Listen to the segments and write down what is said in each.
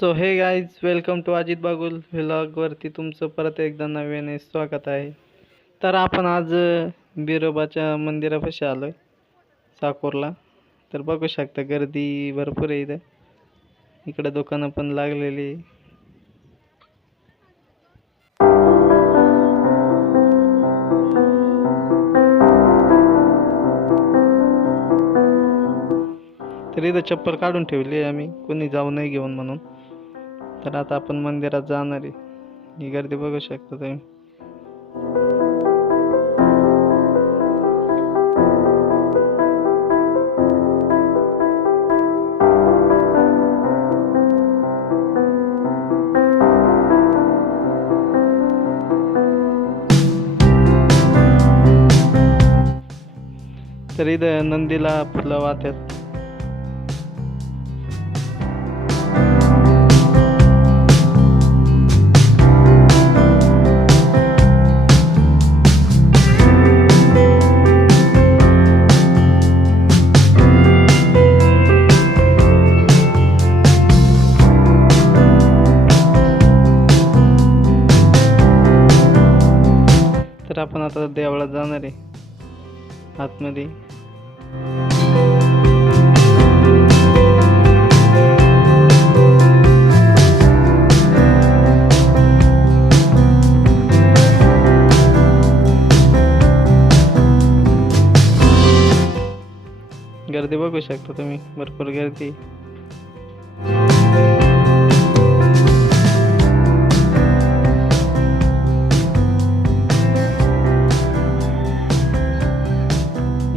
So hey guys, welcome to Ajit Bagul व्लॉगवरती तुमचं परत एकदा नव्याने स्वागत आहे. तर आपण आज बिरोबाच्या मंदिरापाशी आलो आहे साकोरला. तर बघू शकता गर्दी भरपूर आहे इथं. इकडे दुकानं पण लागलेली. तर इथं चप्पल काढून ठेवली आहे आम्ही, कोणी जाऊ नये घेऊन म्हणून. तर आता आपण मंदिरात जाणार आहे. ही गर्दी बघू शकता तुम्ही. तर इथं नंदीला फुलं वाहतात. तर आपण आता देवळात जाणार आहे आतमध्ये. गर्दी बघू शकता तुम्ही, भरपूर गर्दी.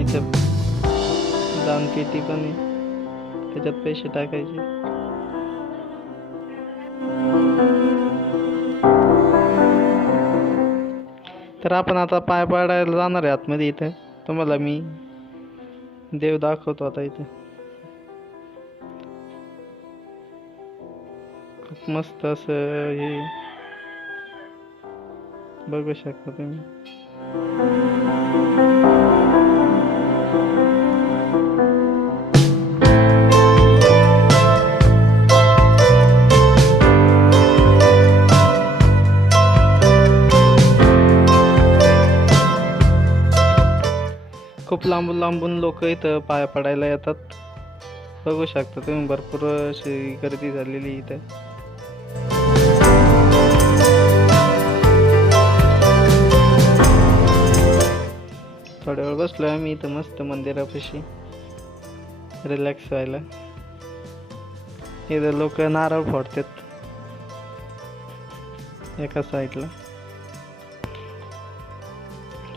इथं दानपेटी पण आहे, त्याच्यात पैसे टाकायचे. तर आपण आता पाय पाडायला जाणार आहे आतमध्ये. इथं तुम्हाला मी देव दाखवतो आता. इथे खूप मस्त असं हे बघू शकता तुम्ही. खूप लांबून लांबून लोक इथं पाया पडायला येतात. बघू शकता तुम्ही, भरपूर अशी गर्दी झालेली इथे. थोड्या वेळ बसलो आम्ही इथं मस्त मंदिरापाशी रिलॅक्स व्हायला. इथं लोक नारळ फोडतात एका साईडला.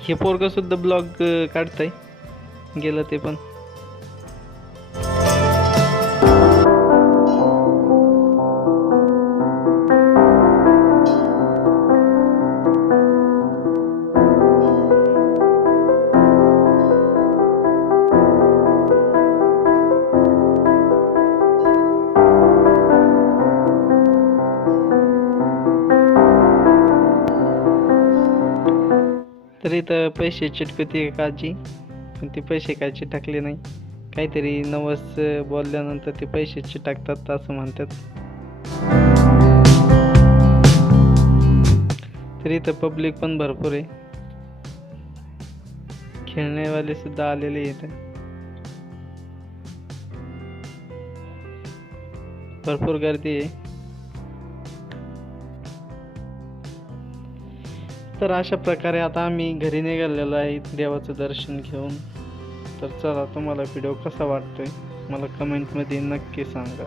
हे पोरग सुद्धा ब्लॉग काढतंय, गेलं ते पण. तर इथं पैसे चिटकते काजी, पण ते पैसे काय चिटकले नाही. काहीतरी नवस बोलल्यानंतर ते पैसे चिटकतात असं म्हणतात. तर इथं पब्लिक पण भरपूर आहे, खेळणेवाले सुद्धा आलेले इथे. भरपूर गर्दी आहे. तर अशा प्रकारे आता आम्ही घरी निघालेलो आहे देवाचं दर्शन घेऊन. तर चला, तुम्हाला व्हिडिओ कसा वाटतोय मला कमेंटमध्ये नक्की सांगा.